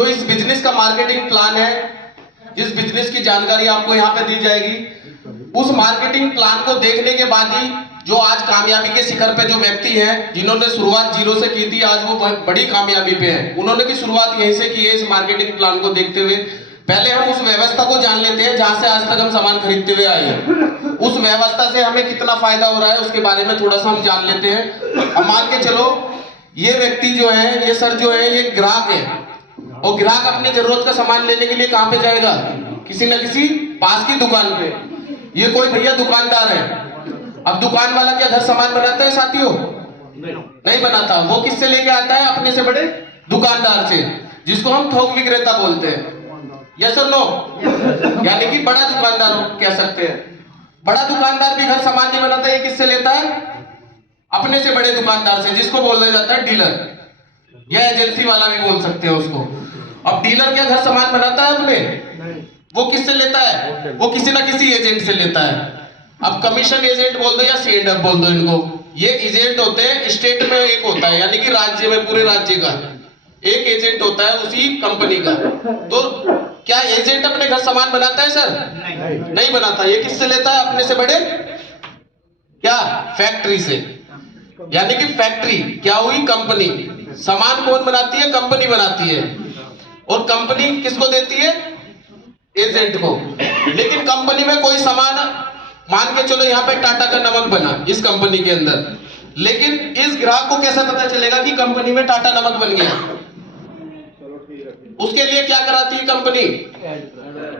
जो इस बिजनेस का मार्केटिंग प्लान है, जिस बिजनेस की जानकारी आपको यहाँ पे दी जाएगी, उस मार्केटिंग प्लान को देखने के बाद ही जो आज कामयाबी के शिखर पे जो व्यक्ति हैं, जिन्होंने शुरुआत जीरो से की थी, आज वो बड़ी कामयाबी पे हैं। उन्होंने भी शुरुआत यहीं से की है इस मार्केटिंग प्लान को देखते हुए। पहले हम उस व्यवस्था को जान लेते हैं जहां से आज तक हम सामान खरीदते हुए आए हैं। उस व्यवस्था से हमें कितना फायदा हो रहा है उसके बारे में थोड़ा सा हम जान लेते हैं। अब मान के चलो ये व्यक्ति जो है, ये सर जो है, ये ग्राहक है, और ग्राहक अपनी जरूरत का सामान लेने के लिए कहां पे जाएगा? किसी न किसी पास की दुकान पे। ये कोई भैया दुकानदार है। अब दुकान वाला क्या घर सामान बनाता है साथियों? नहीं बनाता। वो किससे लेके आता है? अपने से बड़े दुकानदार से, जिसको हम थोक विक्रेता बोलते हैं। यस और नो? यानी कि बड़ा दुकानदार कह सकते हैं। बड़ा दुकानदार भी घर सामान नहीं बनाता। ये किससे लेता है? अपने से बड़े दुकानदार से, जिसको बोला जाता है डीलर, या एजेंसी वाला भी बोल सकते हैं उसको। अब डीलर क्या घर सामान बनाता है अपने? वो किससे लेता है? वो किसी ना किसी एजेंट से लेता है। अब कमीशन एजेंट बोल दो या सीएनडर बोल दो इनको, ये एजेंट होते हैं। स्टेट में एक होता है, यानी कि राज्य में, पूरे राज्य का एक एजेंट होता है उसी कंपनी का। तो क्या एजेंट अपने घर सामान बनाता है सर? नहीं बनाता। ये किससे लेता है? अपने से बड़े क्या? फैक्ट्री से। यानी कि फैक्ट्री क्या हुई? कंपनी। सामान कौन बनाती है? कंपनी बनाती है। और कंपनी किसको देती है? एजेंट को। लेकिन कंपनी में कोई सामान, मान के चलो यहाँ पे टाटा का नमक बना इस कंपनी के अंदर, लेकिन इस ग्राहक को कैसे पता चलेगा कि कंपनी में टाटा नमक बन गया? उसके लिए क्या कराती है कंपनी?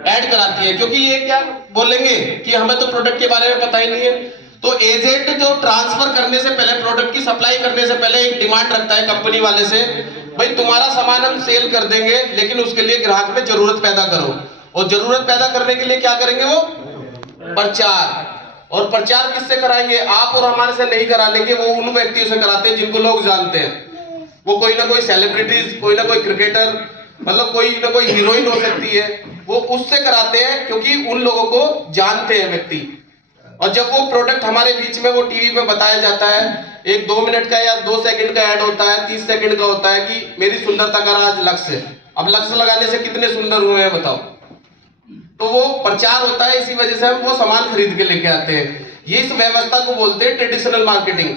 ऐड कराती है, क्योंकि ये क्या बोलेंगे कि हमें तो प्रोडक्ट के बारे में पता ही नहीं है। तो एजेंट जो ट्रांसफर करने से पहले, प्रोडक्ट की सप्लाई करने से पहले एक डिमांड रखता है कंपनी वाले से, भाई तुम्हारा सामान हम सेल कर देंगे, लेकिन उसके लिए ग्राहक में जरूरत पैदा करो। और जरूरत पैदा करने के लिए क्या करेंगे वो? प्रचार। और प्रचार किससे कराएंगे? आप और हमारे से नहीं करा लेंगे, वो उन व्यक्तियों से कराते हैं जिनको लोग जानते हैं। वो कोई ना कोई सेलिब्रिटीज, कोई ना कोई क्रिकेटर, मतलब कोई ना कोई हीरोइन हो सकती है, वो उससे कराते हैं, क्योंकि उन लोगों को जानते हैं व्यक्ति। और जब वो प्रोडक्ट हमारे बीच में वो टीवी पे बताया जाता है, एक 2 मिनट का या 2 सेकंड का ऐड होता है, 30 सेकंड का होता है कि मेरी सुंदरता का राज लक्स है। अब लक्स लगाने से कितने सुंदर हुए हैं बताओ? तो वो प्रचार होता है, इसी वजह से हम वो सामान खरीद के लेके आते हैं। ये इस व्यवस्था को बोलते हैं ट्रेडिशनल मार्केटिंग।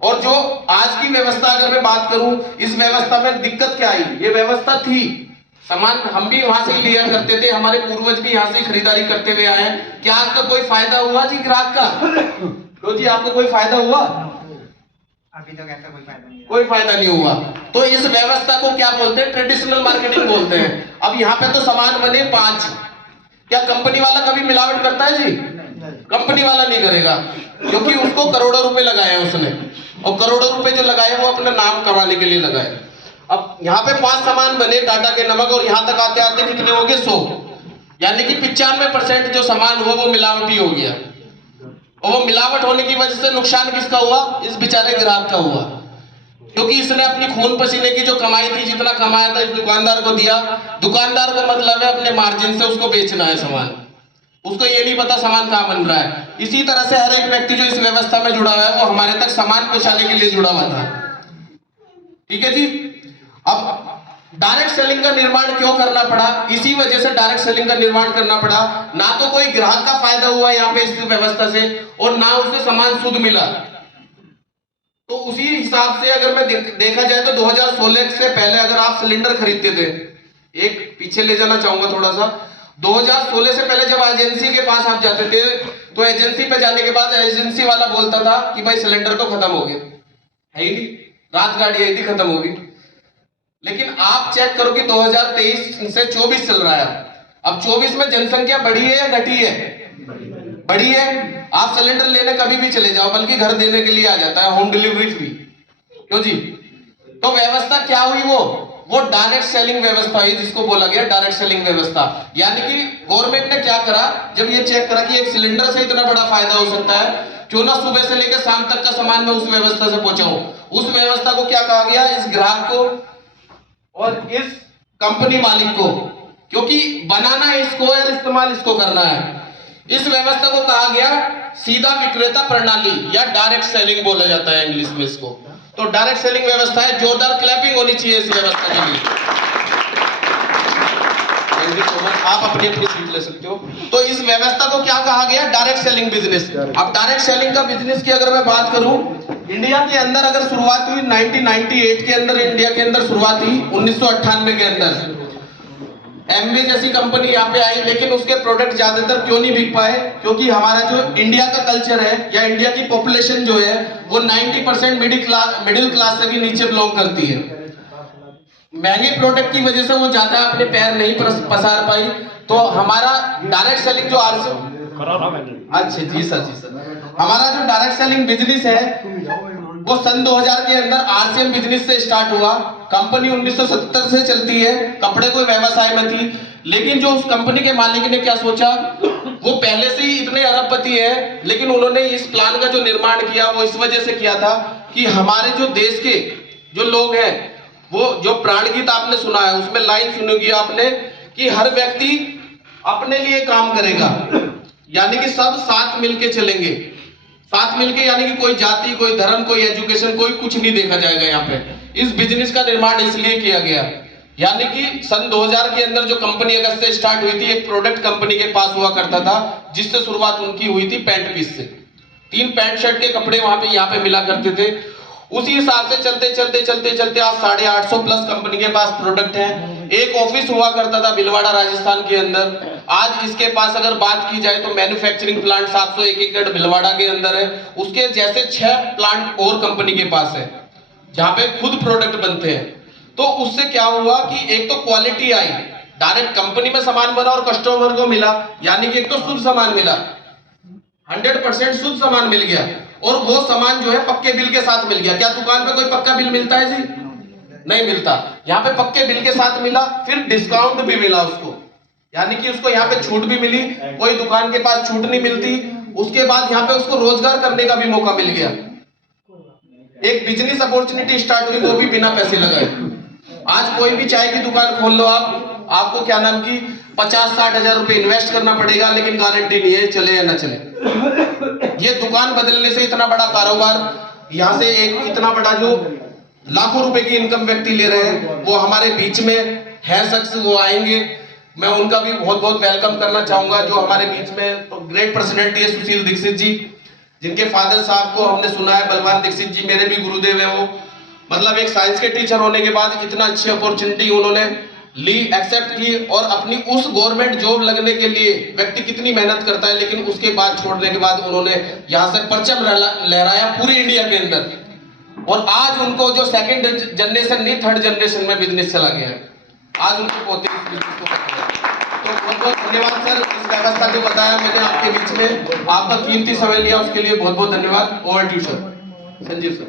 और जो आज की व्यवस्था अगर मैं बात करूं, इस व्यवस्था में दिक्कत क्या आई? ये व्यवस्था थी, सामान हम भी वहां से ही लिया करते थे, हमारे पूर्वज भी यहाँ से खरीदारी करते हुए आए हैं। क्या आपका कोई फायदा हुआ जी ग्राहक का? तो जी आपको कोई फायदा हुआ? अभी तक ऐसा कोई फायदा नहीं हुआ। तो इस व्यवस्था को क्या बोलते हैं? ट्रेडिशनल मार्केटिंग बोलते हैं। अब यहाँ पे तो सामान बने 5, क्या कंपनी वाला कभी मिलावट करता है जी? कंपनी वाला नहीं करेगा, क्योंकि उसको करोड़ों रुपए लगाए उसने, और करोड़ों रुपए जो लगाए वो अपना नाम कमाने के लिए लगाए। अब यहाँ पे 5 सामान बने टाटा के नमक, और यहाँ तक आते आते कितने हो गए? 100। यानी कि 95% जो सामान हुआ वो मिलावटी हो गया। और वो मिलावट होने की वजह से नुकसान किसका हुआ? इस बेचारे ग्राहक का हुआ, क्योंकि इसने अपनी खून पसीने की जो कमाई थी, जितना कमाया था, इस दुकानदार को दिया। दुकानदार को मतलब है अपने मार्जिन से उसको बेचना है सामान, उसको ये नहीं पता सामान कहाँ बन रहा है। इसी तरह से हर एक व्यक्ति जो इस व्यवस्था में जुड़ा हुआ है वो हमारे तक सामान पहुंचाने के लिए जुड़ा हुआ था। ठीक है जी। अब डायरेक्ट सेलिंग का निर्माण क्यों करना पड़ा? इसी वजह से डायरेक्ट सेलिंग का निर्माण करना पड़ा। ना तो कोई ग्राहक का फायदा हुआ यहाँ पे इस व्यवस्था से, और ना उसे सामान शुद्ध मिला। तो उसी हिसाब से अगर मैं देखा जाए तो 2016 से पहले अगर आप सिलेंडर खरीदते थे, एक पीछे ले जाना चाहूंगा थोड़ा सा, 2016 से पहले जब एजेंसी के पास आप जाते थे, तो एजेंसी पे जाने के बाद एजेंसी वाला बोलता था कि भाई सिलेंडर तो खत्म हो गया है ही नहीं, रात गाड़ी आई थी खत्म हो गई। लेकिन आप चेक करो कि 2023 से 24 चल रहा है। अब 24 में जनसंख्या बढ़ी है या घटी है? बढ़ी है। आप सिलेंडर लेने कभी भी चले जाओ, बल्कि घर देने के लिए आ जाता है, होम डिलीवरी फ्री। क्यों जी? तो व्यवस्था क्या हुई? वो डायरेक्ट सेलिंग व्यवस्था हुई, जिसको बोला गया डायरेक्ट सेलिंग व्यवस्था। यानी कि गवर्नमेंट ने क्या करा, जब ये चेक करा कि एक सिलेंडर से इतना बड़ा फायदा हो सकता है, क्यों ना सुबह से लेकर शाम तक का सामान मैं उस व्यवस्था से पहुंचाऊं। उस व्यवस्था को क्या कहा गया? इस ग्राहक को और इस कंपनी मालिक को, क्योंकि बनाना इसको और इस्तेमाल इसको करना है। इस व्यवस्था को कहा गया सीधा विक्रेता प्रणाली, या डायरेक्ट सेलिंग बोला जाता है इंग्लिश में इसको। तो डायरेक्ट सेलिंग व्यवस्था है। जोरदार क्लैपिंग होनी चाहिए इस व्यवस्था के लिए। Thank you so much. आप अपनी अपनी सीट ले सकते हो। तो इस व्यवस्था को क्या कहा गया? Direct selling business. अब डायरेक्ट सेलिंग का बिजनेस की अगर मैं बात करूं, इंडिया के अंदर अगर शुरुआत हुई 1998 के अंदर, इंडिया के अंदर शुरुआत हुई 1998 के अंदर। एमवे जैसी कंपनी यहाँ पे आई, लेकिन उसके प्रोडक्ट ज्यादातर क्यों नहीं बिक पाए? क्योंकि हमारा जो इंडिया का कल्चर है या इंडिया की पॉपुलेशन जो है वो 90% मिडिल क्लास से भी नीचे बिलोंग करती है। महंगे प्रोडक्ट की वजह से वो ज्यादा अपने पैर नहीं पसार पाई। तो हमारा डायरेक्ट सेलिंग जो अच्छा जी सर हमारा जो डायरेक्ट सेलिंग बिजनेस है वो सन 2000 के अंदर आरसीएम बिजनेस से स्टार्ट हुआ। कंपनी 1970 से चलती है, कपड़े कोई व्यवसाय में थी। लेकिन जो उस कंपनी के मालिक ने क्या सोचा, वो पहले से ही इतने अरबपति है, लेकिन उन्होंने इस प्लान का जो निर्माण किया वो इस वजह से किया था कि हमारे जो देश के जो लोग हैं, वो जो प्राण गीत आपने सुना है उसमें लाइन सुनोगी आपने कि हर व्यक्ति अपने लिए काम करेगा, यानी कि सब साथ मिलके चलेंगे। साथ मिलके यानी कि कोई जाति, कोई धर्म, कोई एजुकेशन, कोई कुछ नहीं देखा जाएगा। यहाँ पे इस बिजनेस का निर्माण इसलिए किया गया, यानी कि सन 2000 के अंदर जो कंपनी अगस्त से स्टार्ट हुई थी, एक प्रोडक्ट कंपनी के पास हुआ करता था जिससे शुरुआत उनकी हुई थी पैंट पीस से। 3 पैंट शर्ट के कपड़े वहां पे यहाँ पे मिला करते थे। उसी हिसाब से चलते आज 850 प्लस कंपनी के पास प्रोडक्ट है। एक ऑफिस हुआ करता था भिलवाड़ा राजस्थान के अंदर। आज इसके पास अगर बात की जाए तो मैन्युफैक्चरिंग प्लांट 701 एकड़ भिलवाड़ा के अंदर है। उसके जैसे 6 प्लांट और कंपनी के पास है जहां पे खुद प्रोडक्ट बनते हैं। तो उससे क्या हुआ कि एक तो क्वालिटी आई, डायरेक्ट कंपनी में सामान बना और कस्टमर को मिला, यानी कि एक तो शुद्ध सामान मिला, 100% शुद्ध सामान मिल गया। और वो सामान जो है पक्के बिल के साथ मिल गया। क्या दुकान पे कोई पक्का बिल मिलता है जी? नहीं मिलता। यहाँ पे पक्के बिल के साथ मिला, फिर डिस्काउंट भी मिला उसको, यानी कि उसको यहाँ पे छूट भी मिली, कोई दुकान के पास छूट नहीं मिलती। उसके बाद यहाँ पे उसको रोजगार करने का भी मौका मिल गया, एक बिजनेस अपॉर्चुनिटी स्टार्ट हुई, वो भी बिना पैसे लगाए। आज कोई भी चाय की दुकान खोल लो आपको क्या नाम की 50-60 हजार रुपए इन्वेस्ट करना पड़ेगा, लेकिन गारंटी नहीं है चले या ना चले। ये दुकान बदलने से इतना बड़ा कारोबार, यहाँ से एक इतना बड़ा जो लाखों रुपए की इनकम व्यक्ति ले रहे हैं, वो हमारे बीच में है शख्स, वो आएंगे। मैं उनका भी बहुत बहुत वेलकम करना चाहूंगा। जो हमारे बीच में तो ग्रेट पर्सनैलिटी है सुशील दीक्षित जी, जिनके फादर साहब को हमने सुना है बलवान दीक्षित जी, मेरे भी गुरुदेव है वो। मतलब एक साइंस के टीचर होने के बाद इतना अच्छी अपॉर्चुनिटी उन्होंने ली, एक्सेप्ट की, और अपनी उस गवर्नमेंट जॉब लगने के लिए व्यक्ति कितनी मेहनत करता है, लेकिन उसके बाद छोड़ने के बाद उन्होंने यहाँ से परचम लहराया पूरे इंडिया के अंदर। और आज उनको जो सेकंड जनरेशन नहीं, थर्ड जनरेशन में बिजनेस चला गया है। आज उनको पोते इस बिजनेस को करते हैं। तो बहुत बहुत धन्यवाद सर, इस व्यवस्था जो बताया मैंने आपके बीच में, आपका कीमती समय लिया उसके लिए बहुत बहुत धन्यवाद। Over to sir. Sanjeev sir.